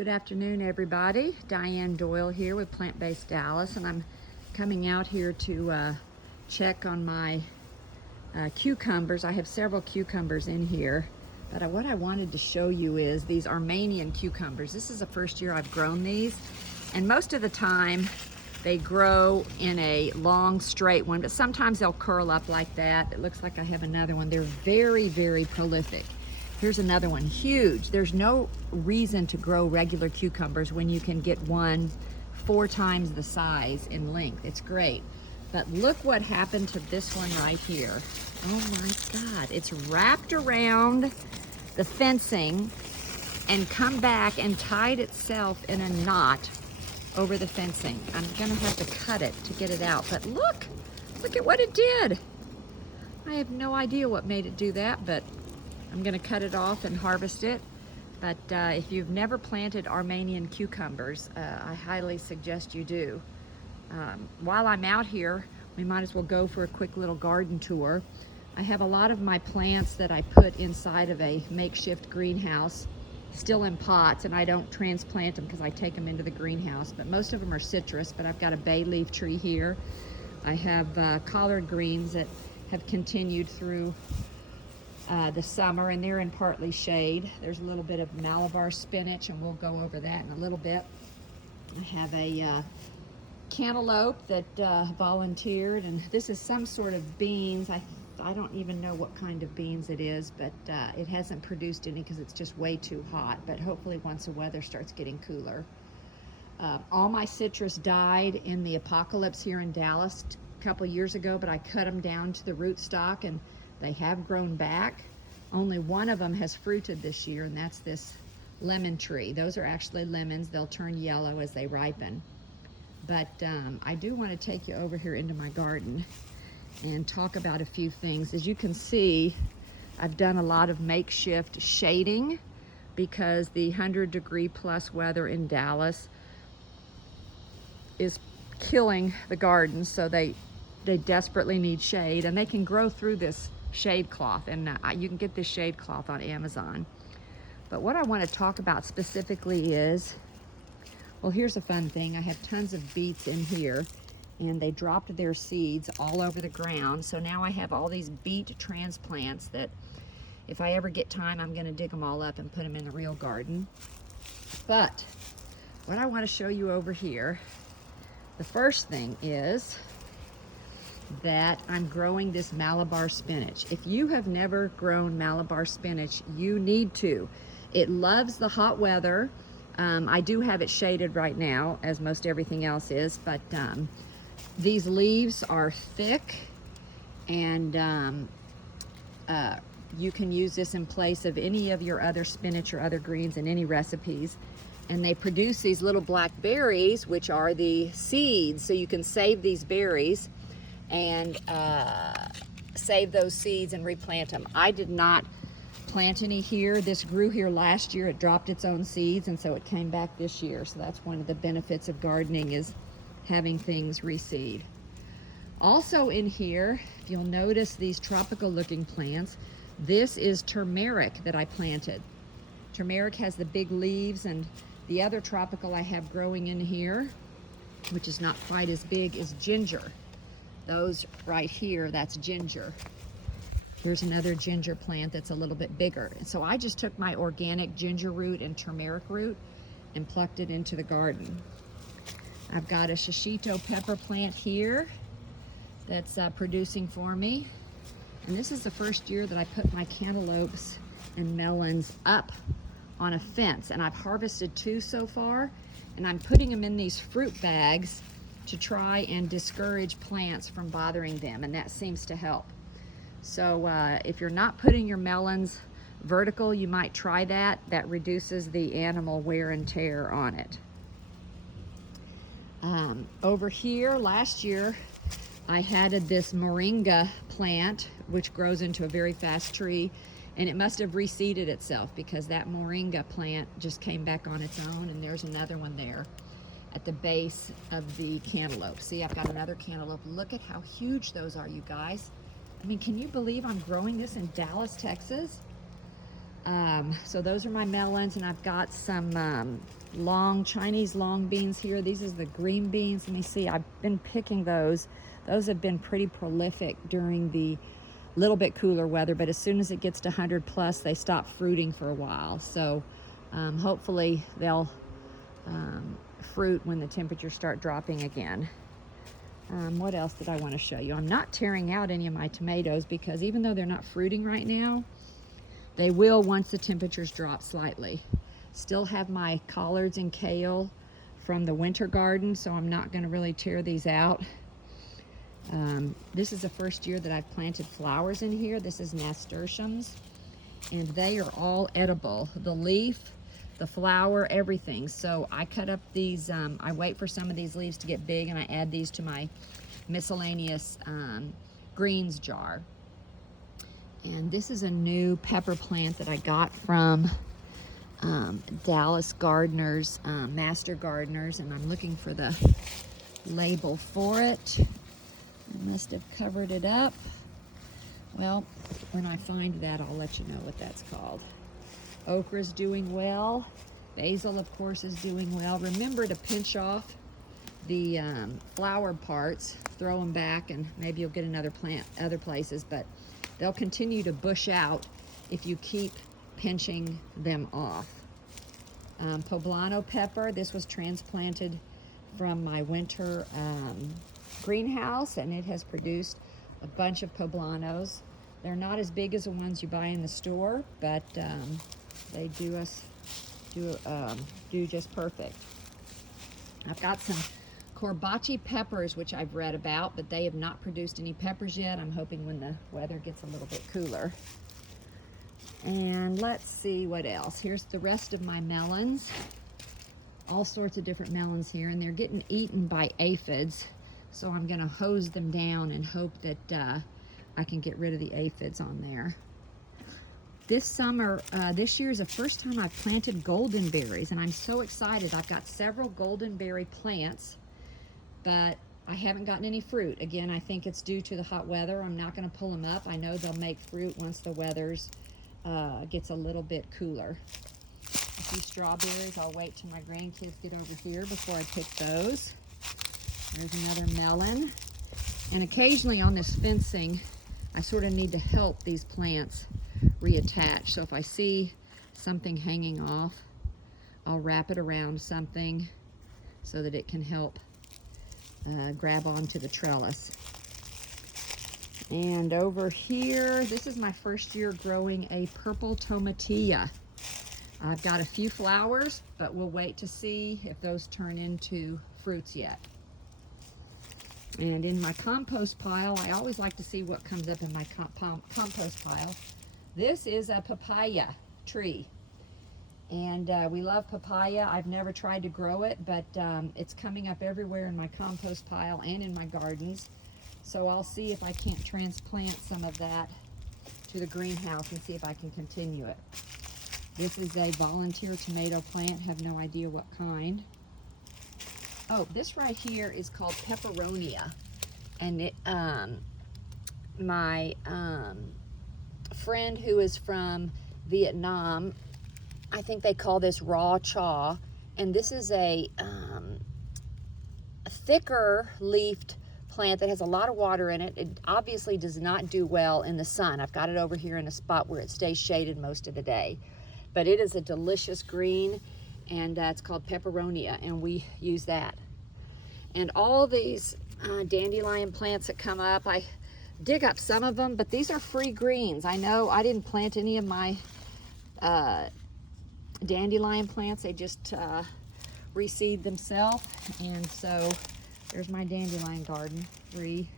Good afternoon, everybody. Diane Doyle here with Plant-Based Dallas, and I'm coming out here to check on my cucumbers. I have several cucumbers in here, but what I wanted to show you is these Armenian cucumbers. This is the first year I've grown these, and most of the time they grow in a long straight one, but sometimes they'll curl up like that. It looks like I have another one. They're very, very prolific. Here's another one, huge. There's no reason to grow regular cucumbers when you can get one 4 times the size in length. It's great. But look what happened to this one right here. Oh my God, it's wrapped around the fencing and come back and tied itself in a knot over the fencing. I'm gonna have to cut it to get it out, but look at what it did. I have no idea what made it do that, but I'm gonna cut it off and harvest it. But if you've never planted Armenian cucumbers, I highly suggest you do. While I'm out here, we might as well go for a quick little garden tour. I have a lot of my plants that I put inside of a makeshift greenhouse, still in pots, and I don't transplant them because I take them into the greenhouse, but most of them are citrus. But I've got a bay leaf tree here. I have collard greens that have continued through the summer, and they're in partly shade. There's a little bit of Malabar spinach, and we'll go over that in a little bit. I have a cantaloupe that volunteered, and this is some sort of beans. I don't even know what kind of beans it is, but it hasn't produced any because it's just way too hot. But hopefully once the weather starts getting cooler. All my citrus died in the apocalypse here in Dallas a couple years ago, but I cut them down to the rootstock, and they have grown back. Only one of them has fruited this year, and that's this lemon tree. Those are actually lemons. They'll turn yellow as they ripen. But I do want to take you over here into my garden and talk about a few things. As you can see, I've done a lot of makeshift shading because the 100-degree-plus weather in Dallas is killing the gardens, so they desperately need shade, and they can grow through this shade cloth, and you can get this shade cloth on Amazon. But what I want to talk about specifically is, well, here's a fun thing. I have tons of beets in here, and they dropped their seeds all over the ground. So now I have all these beet transplants that if I ever get time, I'm going to dig them all up and put them in the real garden. But what I want to show you over here, the first thing is that I'm growing this Malabar spinach. If you have never grown Malabar spinach, you need to. It loves the hot weather. I do have it shaded right now, as most everything else is, but these leaves are thick, and you can use this in place of any of your other spinach or other greens in any recipes. And they produce these little black berries, which are the seeds, so you can save these berries and save those seeds and replant them. I did not plant any here. This grew here last year. It dropped its own seeds, and so it came back this year. So that's one of the benefits of gardening, is having things reseed. Also in here, if you'll notice these tropical looking plants, this is turmeric that I planted. Turmeric has the big leaves, and the other tropical I have growing in here, which is not quite as big, is ginger. Those right here, that's ginger. Here's another ginger plant that's a little bit bigger. And so I just took my organic ginger root and turmeric root and plucked it into the garden. I've got a shishito pepper plant here that's producing for me. And this is the first year that I put my cantaloupes and melons up on a fence. And I've harvested 2 so far, and I'm putting them in these fruit bags to try and discourage plants from bothering them, and that seems to help. So if you're not putting your melons vertical, you might try that. That reduces the animal wear and tear on it. Over here, last year, I had this moringa plant, which grows into a very fast tree, and it must have reseeded itself because that moringa plant just came back on its own, and there's another one there at the base of the cantaloupe. See, I've got another cantaloupe. Look at how huge those are, you guys. I mean, can you believe I'm growing this in Dallas, Texas? So those are my melons, and I've got some Chinese long beans here. These are the green beans. Let me see, I've been picking those. Those have been pretty prolific during the little bit cooler weather, but as soon as it gets to 100 plus, they stop fruiting for a while. So hopefully they'll fruit when the temperatures start dropping again. What else did I want to show you? I'm not tearing out any of my tomatoes because even though they're not fruiting right now, they will once the temperatures drop slightly. Still have my collards and kale from the winter garden, so I'm not going to really tear these out. This is the first year that I've planted flowers in here. This is nasturtiums, and they are all edible. The leaf, the flower, everything. So I cut up these, I wait for some of these leaves to get big, and I add these to my miscellaneous greens jar. And this is a new pepper plant that I got from Dallas gardeners, master gardeners, and I'm looking for the label for it. I must have covered it up. Well, when I find that, I'll let you know what that's called. Okra's doing well. Basil, of course, is doing well. Remember to pinch off the flower parts, throw them back, and maybe you'll get another plant other places, but they'll continue to bush out if you keep pinching them off. Poblano pepper, this was transplanted from my winter greenhouse, and it has produced a bunch of poblanos. They're not as big as the ones you buy in the store, but they do just perfect. I've got some Corbaci peppers, which I've read about, but they have not produced any peppers yet. I'm hoping when the weather gets a little bit cooler. And let's see what else. Here's the rest of my melons. All sorts of different melons here, and they're getting eaten by aphids. So I'm gonna hose them down and hope that I can get rid of the aphids on there. This summer, this year is the first time I've planted golden berries, and I'm so excited. I've got several golden berry plants, but I haven't gotten any fruit. Again, I think it's due to the hot weather. I'm not gonna pull them up. I know they'll make fruit once the weather's gets a little bit cooler. A few strawberries, I'll wait till my grandkids get over here before I pick those. There's another melon. And occasionally on this fencing, I sort of need to help these plants reattach. So if I see something hanging off, I'll wrap it around something so that it can help grab onto the trellis. And over here, this is my first year growing a purple tomatilla. I've got a few flowers, but we'll wait to see if those turn into fruits yet. And in my compost pile, I always like to see what comes up in my compost pile. This is a papaya tree. And we love papaya. I've never tried to grow it, but it's coming up everywhere in my compost pile and in my gardens. So I'll see if I can't transplant some of that to the greenhouse and see if I can continue it. This is a volunteer tomato plant, have no idea what kind. Oh, this right here is called peperonia. And it, my friend who is from Vietnam, I think they call this raw chaw. And this is a thicker leafed plant that has a lot of water in it. It obviously does not do well in the sun. I've got it over here in a spot where it stays shaded most of the day. But it is a delicious green, and it's called peperonia, and we use that. And all these dandelion plants that come up, I dig up some of them, but these are free greens. I know I didn't plant any of my dandelion plants. They just reseed themselves, and so there's my dandelion garden, free.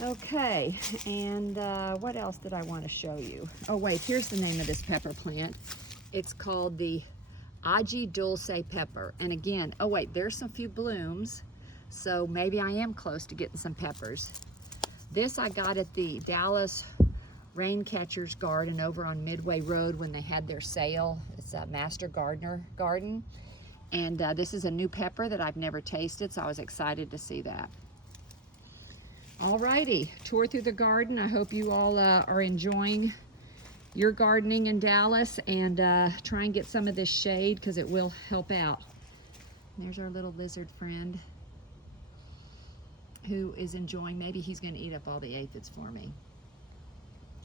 Okay, and what else did I want to show you? Oh wait, here's the name of this pepper plant. It's called the Aji Dulce pepper. And again, oh wait, there's some few blooms, so maybe I am close to getting some peppers. This I got at the Dallas Raincatcher's Garden over on Midway Road when they had their sale. It's a Master Gardener garden. And this is a new pepper that I've never tasted, so I was excited to see that. Alrighty, tour through the garden. I hope you all are enjoying your gardening in Dallas, and try and get some of this shade because it will help out. There's our little lizard friend who is enjoying. Maybe he's going to eat up all the aphids for me.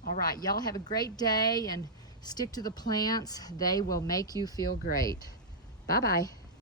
All right, y'all have a great day and stick to the plants. They will make you feel great. Bye-bye.